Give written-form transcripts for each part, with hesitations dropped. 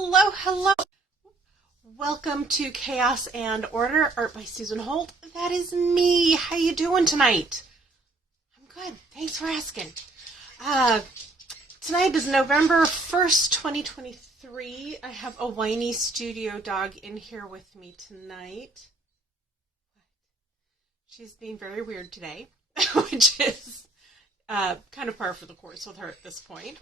Hello, hello. Welcome to Chaos and Order, art by Susan Holt. That is me. How you doing tonight? I'm good. Thanks for asking. Tonight is November 1st, 2023. I have a whiny studio dog in here with me tonight. She's being very weird today, which is kind of par for the course with her at this point.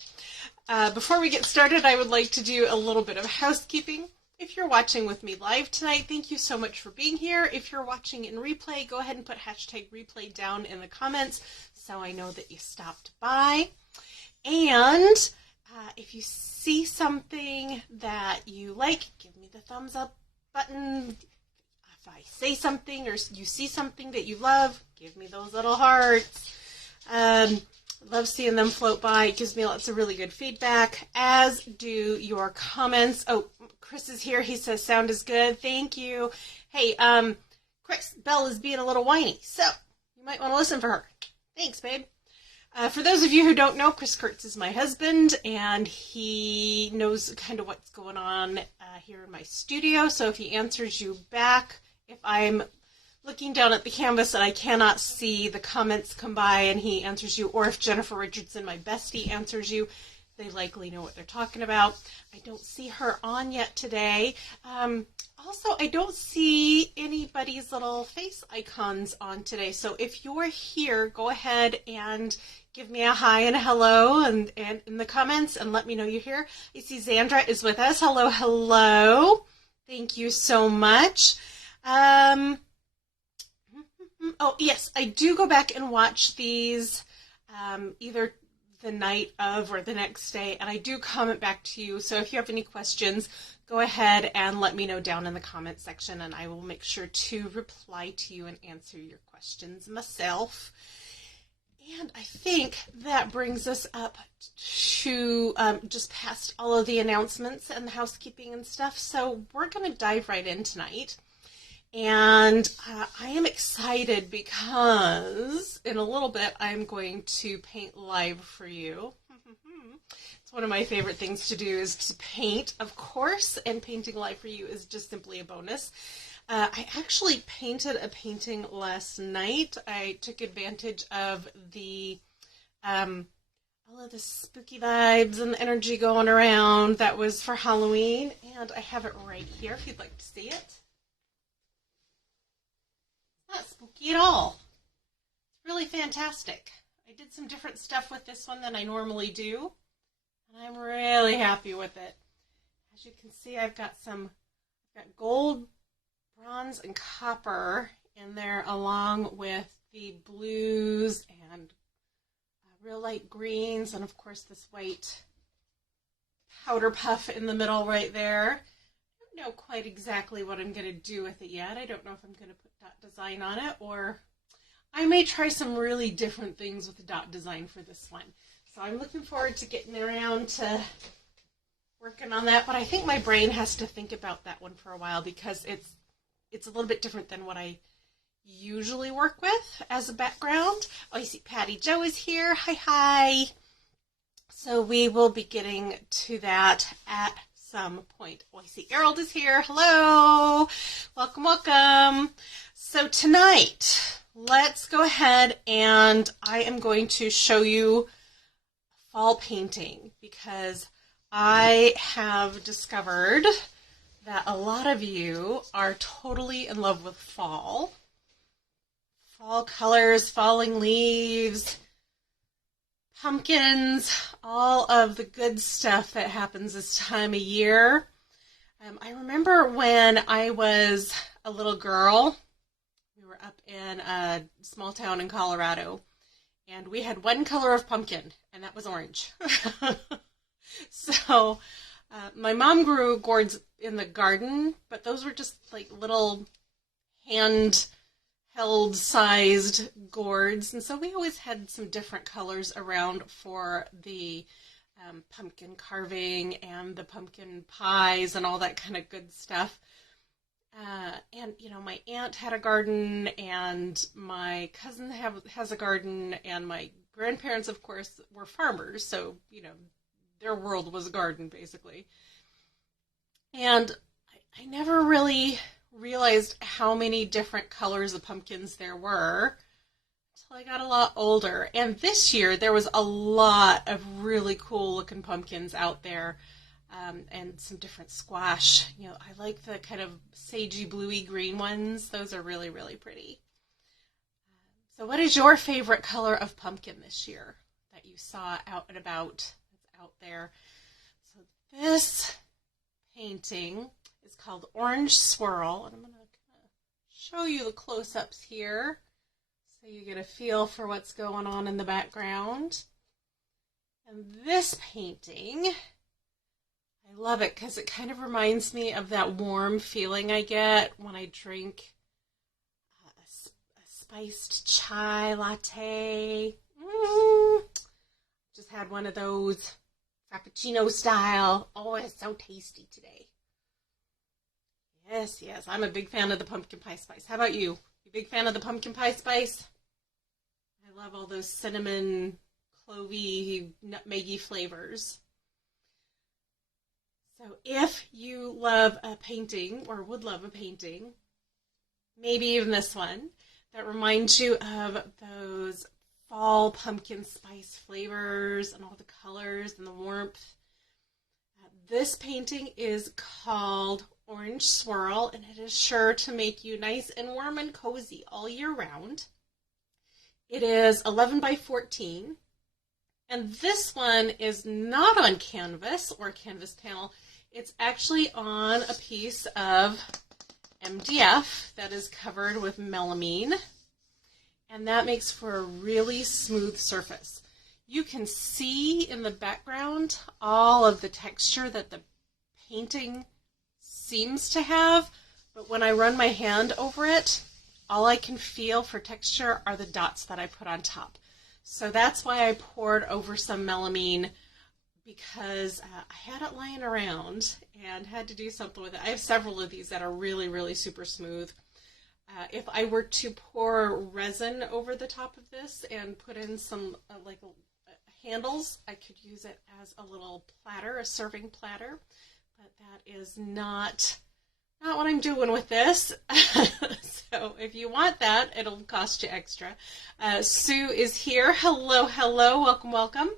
Before we get started, I would like to do a little bit of housekeeping. If you're watching with me live tonight, thank you so much for being here. If you're watching in replay, go ahead and put hashtag replay down in the comments so I know that you stopped by. And if you see something that you like, give me the thumbs up button. If I say something or you see something that you love, give me those little hearts. Love seeing them float by. It gives me lots of really good feedback, as do your comments. Oh, Chris is here. He says sound is good. Thank you. Hey, Chris, Belle is being a little whiny, so you might want to listen for her. Thanks, babe. For those of you who don't know, Chris Kurtz is my husband, and he knows kind of what's going on here in my studio. So if he answers you back, if I'm looking down at the canvas and I cannot see the comments come by and he answers you, or if Jennifer Richardson, my bestie, answers you, they likely know what they're talking about. I don't see her on yet today. Also, I don't see anybody's little face icons on today. So if you're here, go ahead and give me a hi and a hello and in the comments and let me know you're here. I see Zandra is with us. Hello, hello. Thank you so much. Oh, yes, I do go back and watch these either the night of or the next day, and I do comment back to you. So if you have any questions, go ahead and let me know down in the comment section, and I will make sure to reply to you and answer your questions myself. And I think that brings us up to just past all of the announcements and the housekeeping and stuff. So we're going to dive right in tonight. And I am excited because in a little bit I'm going to paint live for you. It's one of my favorite things to do is to paint, of course, and painting live for you is just simply a bonus. I actually painted a painting last night. I took advantage of the all of the spooky vibes and the energy going around that was for Halloween, and I have it right here if you'd like to see it. Not spooky at all. It's really fantastic. I did some different stuff with this one than I normally do, and I'm really happy with it. As you can see, I've got gold, bronze, and copper in there, along with the blues and real light greens, and of course this white powder puff in the middle right there. I don't know quite exactly what I'm going to do with it yet. I don't know if I'm going to put dot design on it, or I may try some really different things with the dot design for this one. So I'm looking forward to getting around to working on that, but I think my brain has to think about that one for a while because it's a little bit different than what I usually work with as a background. Oh, you see Patty Jo is here. Hi, hi. So we will be getting to that at some point. Oh, I see Errol is here. Hello. Welcome, welcome. So tonight, let's go ahead and I am going to show you fall painting because I have discovered that a lot of you are totally in love with fall. Fall colors, falling leaves, pumpkins, all of the good stuff that happens this time of year. I remember when I was a little girl, we were up in a small town in Colorado, and we had one color of pumpkin, and that was orange. So my mom grew gourds in the garden, but those were just like little hand-held sized gourds, and so we always had some different colors around for the pumpkin carving and the pumpkin pies and all that kind of good stuff. And, you know, my aunt had a garden, and my cousin has a garden, and my grandparents, of course, were farmers, so, you know, their world was a garden, basically. And I never really realized how many different colors of pumpkins there were until I got a lot older. And this year there was a lot of really cool looking pumpkins out there, and some different squash. I like the kind of sagey bluey green ones. Those are really, really pretty. So what is your favorite color of pumpkin this year that you saw out and about, that's out there? So this painting is called Orange Swirl, and I'm going to kind of show you the close-ups here so you get a feel for what's going on in the background. And this painting, I love it because it kind of reminds me of that warm feeling I get when I drink spiced chai latte. Just had one of those Frappuccino style. Oh, it's so tasty today. Yes, I'm a big fan of the pumpkin pie spice. How about you? You a big fan of the pumpkin pie spice? I love all those cinnamon, clovey, nutmeggy flavors. So if you love a painting, or would love a painting, maybe even this one, that reminds you of those fall pumpkin spice flavors and all the colors and the warmth. This painting is called Orange Swirl, and it is sure to make you nice and warm and cozy all year round. It is 11 by 14, and this one is not on canvas or canvas panel. It's actually on a piece of MDF that is covered with melamine, and that makes for a really smooth surface. You can see in the background all of the texture that the painting seems to have, but when I run my hand over it, all I can feel for texture are the dots that I put on top. So that's why I poured over some melamine, because I had it lying around and had to do something with it. I have several of these that are really, really super smooth. If I were to pour resin over the top of this and put in some handles, I could use it as a little platter, a serving platter, but that is not what I'm doing with this. So if you want that, it'll cost you extra. Sue is here. Hello, welcome.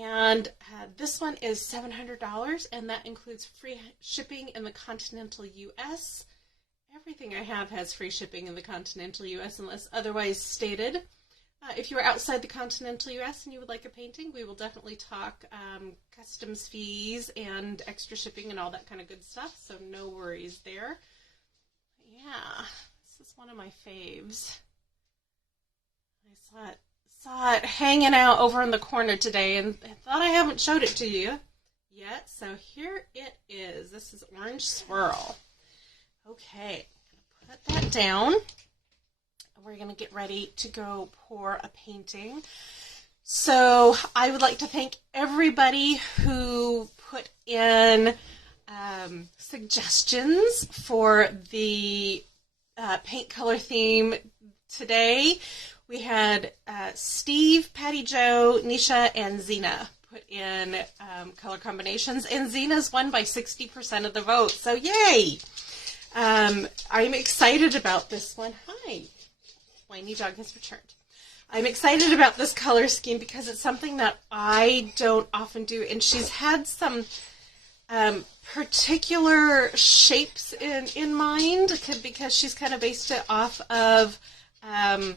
And this one is $700, and that includes free shipping in the continental U.S. Everything I have has free shipping in the continental U.S. unless otherwise stated. If you're outside the continental U.S. and you would like a painting, we will definitely talk customs fees and extra shipping and all that kind of good stuff, so no worries there. Yeah, this is one of my faves. I saw it hanging out over in the corner today, and I thought I haven't showed it to you yet, so here it is. This is Orange Swirl. Okay, I'm going to put that down. We're going to get ready to go pour a painting. So I would like to thank everybody who put in suggestions for the paint color theme today. We had Steve, Patty Jo, Nisha, and Zena put in color combinations, and Zena's won by 60% of the vote, so yay! I'm excited about this one. Hi. Whiny dog has returned. I'm excited about this color scheme because it's something that I don't often do, and she's had some particular shapes in mind because she's kind of based it off of I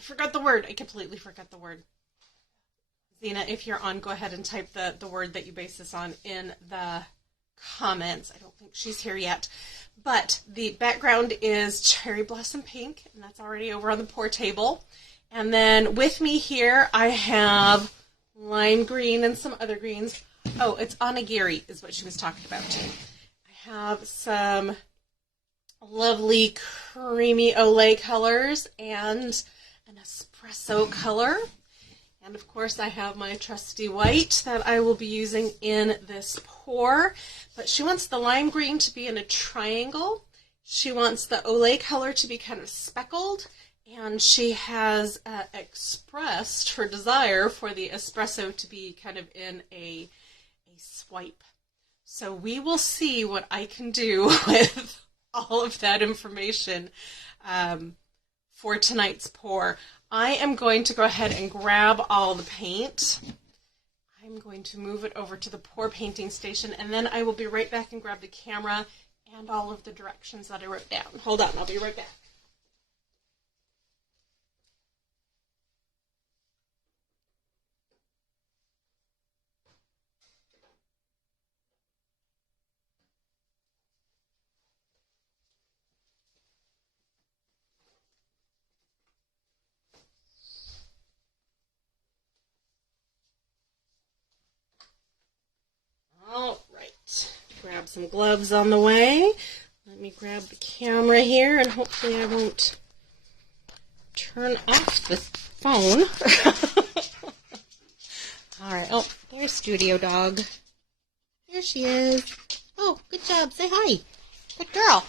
forgot the word. I completely forgot the word. Zena, if you're on, go ahead and type the word that you base this on in the comments. I don't think she's here yet. But the background is cherry blossom pink, and that's already over on the pour table. And then with me here, I have lime green and some other greens. Oh, it's onigiri is what she was talking about too. I have some lovely creamy Olay colors and an espresso color. And of course I have my trusty white that I will be using in this pour. But she wants the lime green to be in a triangle. She wants the Olay color to be kind of speckled. And she has expressed her desire for the espresso to be kind of in a swipe. So we will see what I can do with all of that information for tonight's pour. I am going to go ahead and grab all the paint. I'm going to move it over to the pour painting station, and then I will be right back and grab the camera and all of the directions that I wrote down. Hold on, I'll be right back. All right, grab some gloves on the way. Let me grab the camera here, and hopefully I won't turn off the phone. All right, oh, there's Studio Dog. There she is. Oh, good job. Say hi. Good girl.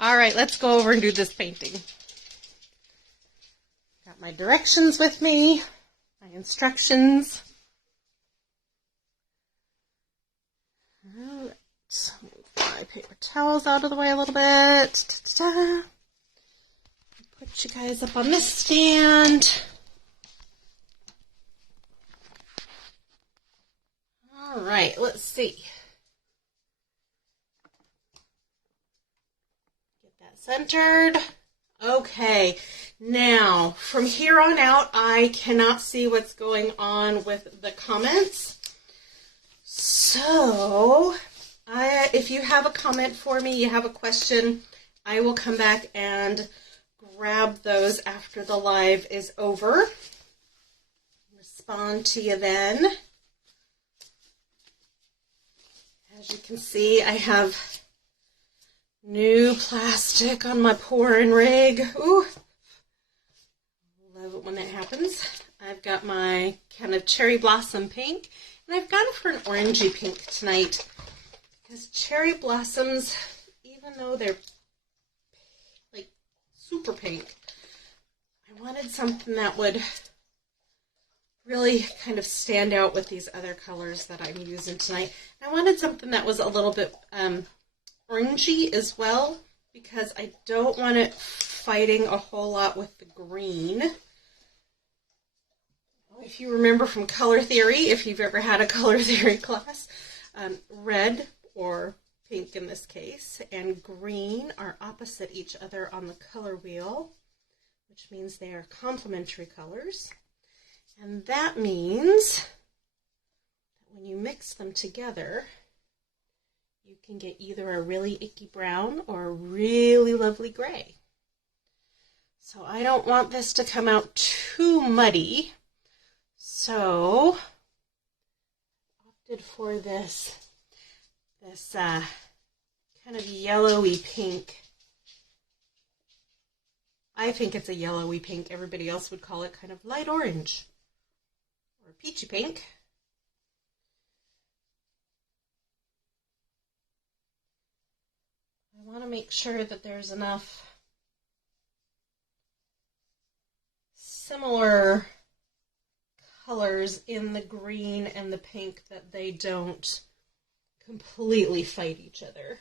All right, let's go over and do this painting. Got my directions with me, my instructions. All right, move my paper towels out of the way a little bit. Ta-ta-ta. Put you guys up on this stand. All right, let's see. Get that centered. Okay, now from here on out, I cannot see what's going on with the comments. So, if you have a comment for me, you have a question, I will come back and grab those after the live is over. Respond to you then. As you can see, I have new plastic on my pouring rig. Ooh, love it when that happens. I've got my kind of cherry blossom pink, and I've gone for an orangey pink tonight because cherry blossoms, even though they're like super pink, I wanted something that would really kind of stand out with these other colors that I'm using tonight. I wanted something that was a little bit orangey as well, because I don't want it fighting a whole lot with the green. If you remember from color theory, if you've ever had a color theory class, red, or pink in this case, and green are opposite each other on the color wheel, which means they are complementary colors. And that means that when you mix them together, you can get either a really icky brown or a really lovely gray. So I don't want this to come out too muddy. So opted for this kind of yellowy pink. I think it's a yellowy pink. Everybody else would call it kind of light orange or peachy pink. I want to make sure that there's enough similar colors in the green and the pink that they don't completely fight each other.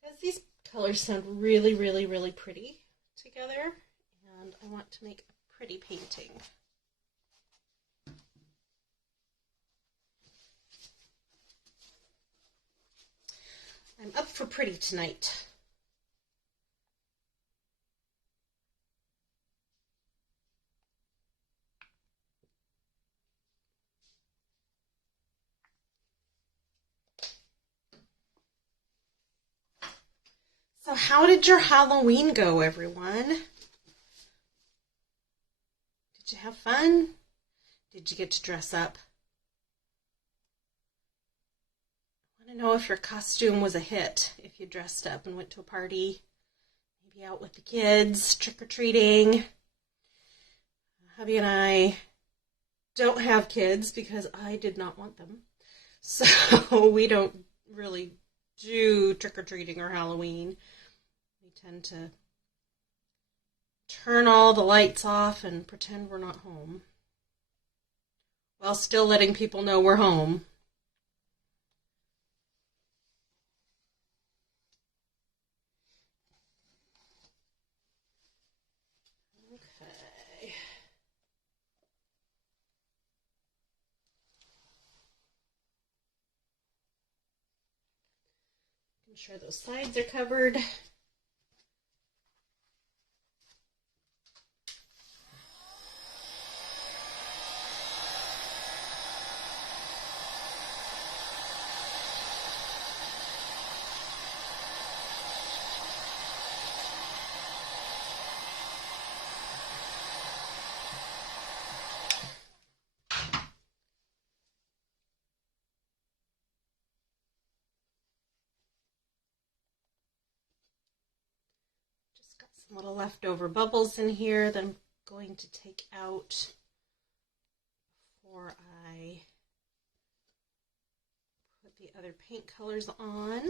Because these colors sound really, really, really pretty together, and I want to make a pretty painting. I'm up for pretty tonight. So how did your Halloween go, everyone? Did you have fun? Did you get to dress up? I want to know if your costume was a hit, if you dressed up and went to a party, maybe out with the kids, trick-or-treating. Hubby and I don't have kids because I did not want them. So we don't really do trick-or-treating or Halloween. We tend to turn all the lights off and pretend we're not home, while still letting people know we're home. Okay. I'm sure those sides are covered. Got some little leftover bubbles in here that I'm going to take out before I put the other paint colors on.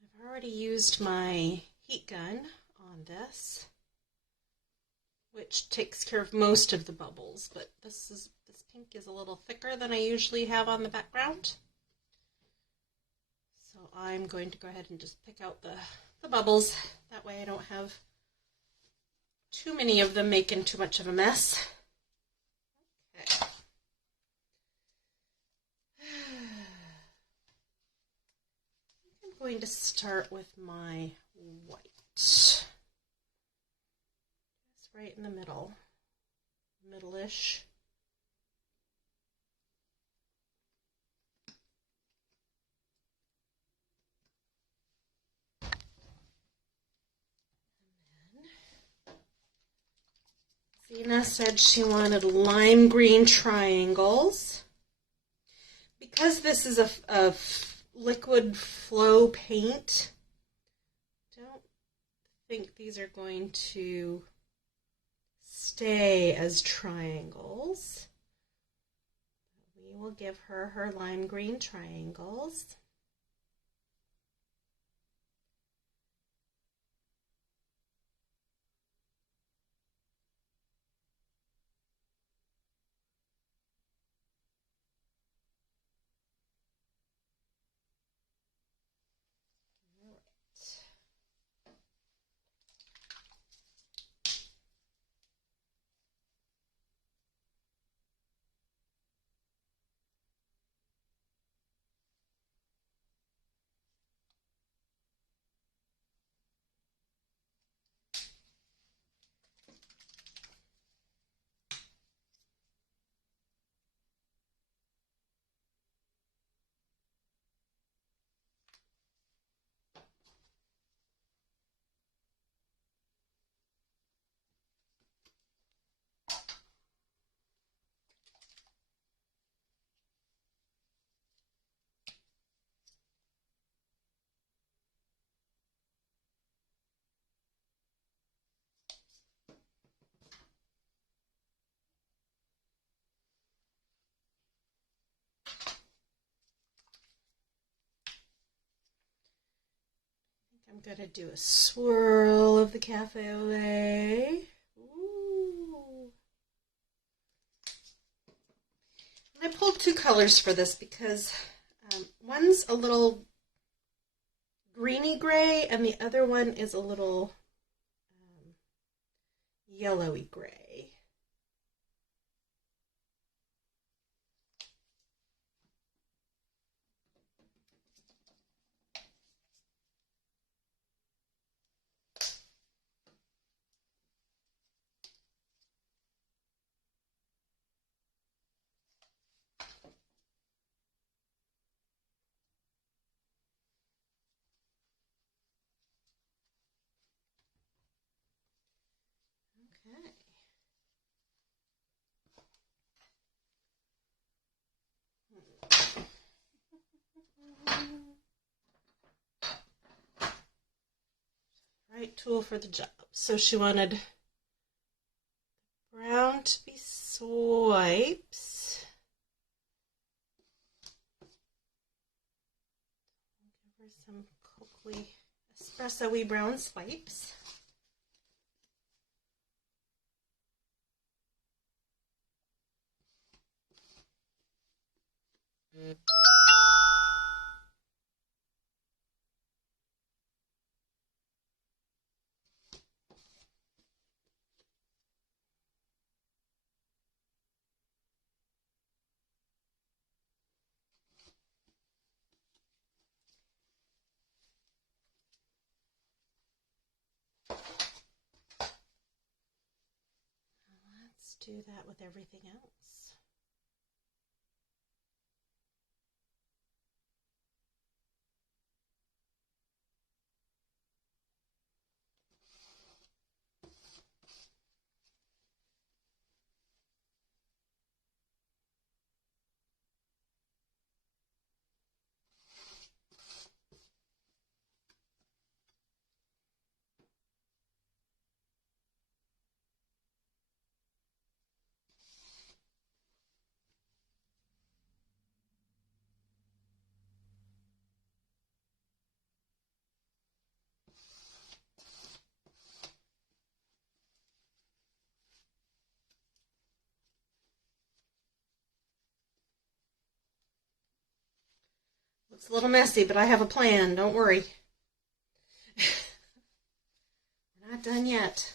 I've already used my heat gun on this, which takes care of most of the bubbles, but this pink is a little thicker than I usually have on the background. So I'm going to go ahead and just pick out the bubbles. That way I don't have too many of them making too much of a mess. Okay. I'm going to start with my white. It's right in the middle-ish. Zena said she wanted lime green triangles. Because this is a liquid flow paint, I don't think these are going to stay as triangles. We will give her her lime green triangles. I'm going to do a swirl of the cafe au lait. Ooh. And I pulled two colors for this because one's a little greeny gray and the other one is a little yellowy gray. Right tool for the job. So she wanted brown to be swipes. Give her some coakley, espresso-y brown swipes. Let's do that with everything else. Looks a little messy, but I have a plan. Don't worry. We're not done yet.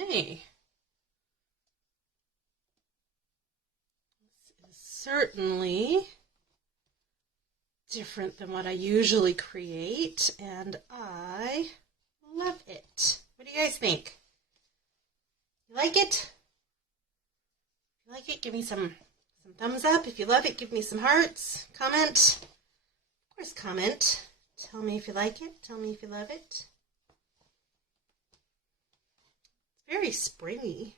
Okay. This is certainly different than what I usually create, and I love it. What do you guys think? You like it? If you like it, give me some thumbs up. If you love it, give me some hearts. Comment. Of course, comment. Tell me if you like it. Tell me if you love it. It's very springy.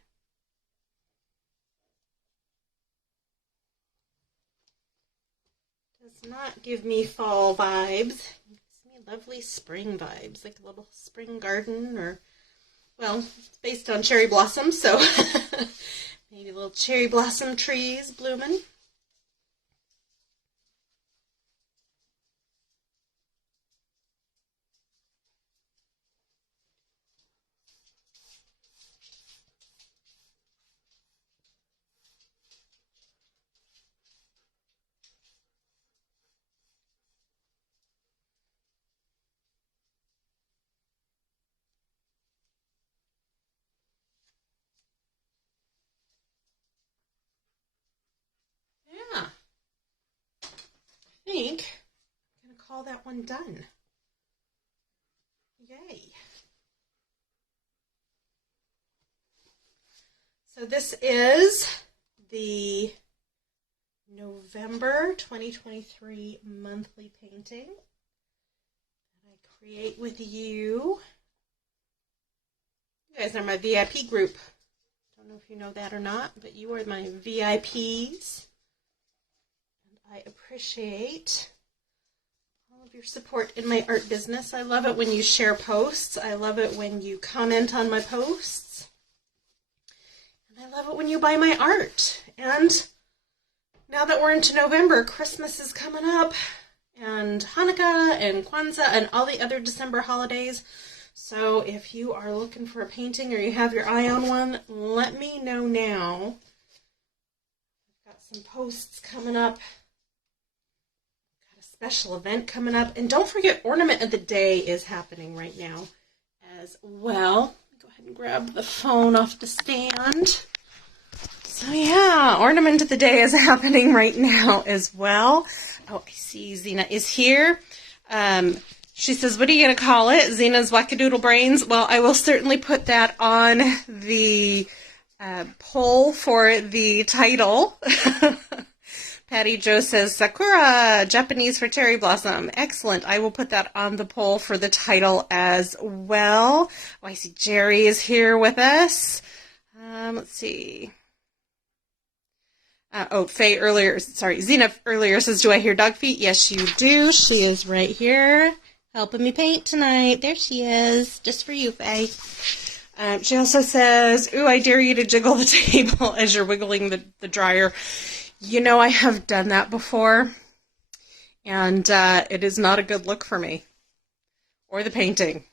Does not give me fall vibes. It gives me lovely spring vibes, like a little spring garden or well, it's based on cherry blossoms, so maybe little cherry blossom trees blooming. Yeah, I think I'm going to call that one done. Yay. So this is the November 2023 monthly painting that I create with you. You guys are my VIP group. Don't know if you know that or not, but you are my VIPs. And I appreciate all of your support in my art business. I love it when you share posts. I love it when you comment on my posts. And I love it when you buy my art. And now that we're into November, Christmas is coming up, and Hanukkah and Kwanzaa and all the other December holidays. So if you are looking for a painting or you have your eye on one, let me know now. I've got some posts coming up. Got a special event coming up. And don't forget, Ornament of the Day is happening right now as well. Go ahead and grab the phone off the stand. So yeah, Ornament of the Day is happening right now as well. Oh, I see Zena is here. She says, what are you going to call it? Zena's Wackadoodle Brains. Well, I will certainly put that on the poll for the title. Patty Jo says, Sakura, Japanese for cherry blossom. Excellent. I will put that on the poll for the title as well. Oh, I see Jerry is here with us. Let's see. Zena earlier says, do I hear dog feet? Yes, you do. She is right here helping me paint tonight. There she is, just for you, Faye. She also says, ooh, I dare you to jiggle the table as you're wiggling the dryer. You know, I have done that before, and it is not a good look for me or the painting.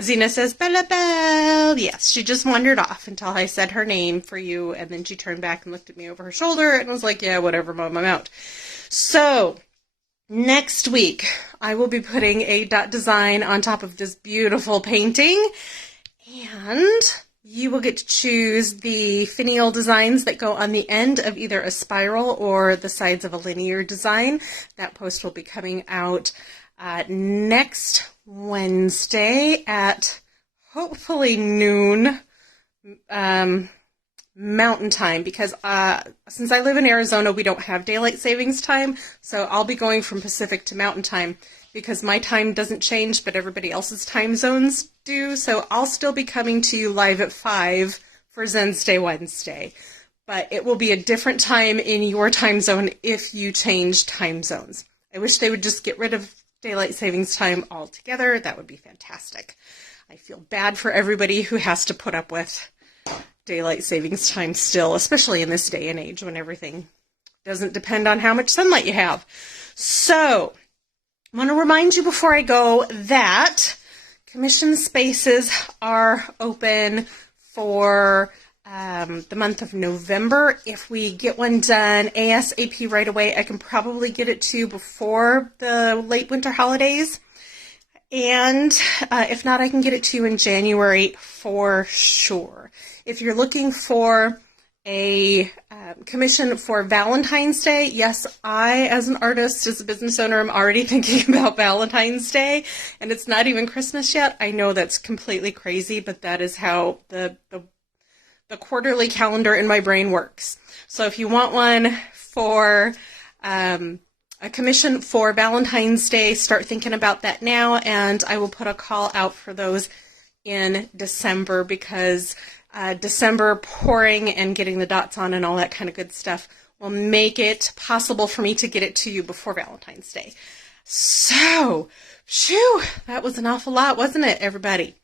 Zena says, Bella Belle. Yes, she just wandered off until I said her name for you, and then she turned back and looked at me over her shoulder and was like, yeah, whatever, Mom, I'm out. So, next week, I will be putting a dot design on top of this beautiful painting, and you will get to choose the finial designs that go on the end of either a spiral or the sides of a linear design. That post will be coming out next Wednesday at hopefully noon Mountain Time, because since I live in Arizona, we don't have daylight savings time, so I'll be going from Pacific to Mountain Time because my time doesn't change, but everybody else's time zones do, so I'll still be coming to you live at 5 for Wednesday. But it will be a different time in your time zone if you change time zones. I wish they would just get rid of daylight savings time altogether. That would be fantastic. I feel bad for everybody who has to put up with daylight savings time still, especially in this day and age when everything doesn't depend on how much sunlight you have. So, I want to remind you before I go that commission spaces are open for the month of November. If we get one done ASAP right away, I can probably get it to you before the late winter holidays. And if not, I can get it to you in January for sure. If you're looking for a commission for Valentine's Day, yes, I, as an artist, as a business owner, am already thinking about Valentine's Day, and it's not even Christmas yet. I know that's completely crazy, but that is how the quarterly calendar in my brain works. So if you want one for a commission for Valentine's Day, start thinking about that now, and I will put a call out for those in December, because December pouring and getting the dots on and all that kind of good stuff will make it possible for me to get it to you before Valentine's Day. So, that was an awful lot, wasn't it, everybody?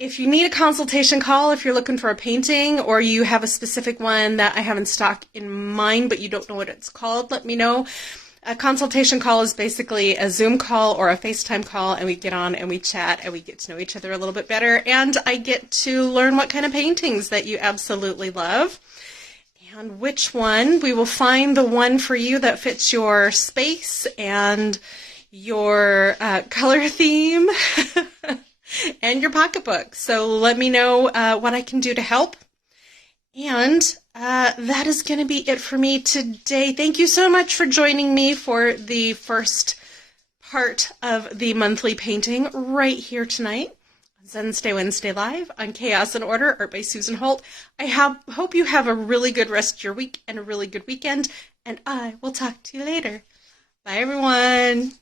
If you need a consultation call, if you're looking for a painting or you have a specific one that I have in stock in mind but you don't know what it's called, let me know. A consultation call is basically a Zoom call or a FaceTime call, and we get on and we chat and we get to know each other a little bit better, and I get to learn what kind of paintings that you absolutely love and which one. We will find the one for you that fits your space and your color theme and your pocketbook. So let me know what I can do to help. And that is going to be it for me today. Thank you so much for joining me for the first part of the monthly painting right here tonight. Zen Stay Wednesday Live on Chaos and Order, art by Susan Holt. I hope you have a really good rest of your week and a really good weekend, and I will talk to you later. Bye, everyone.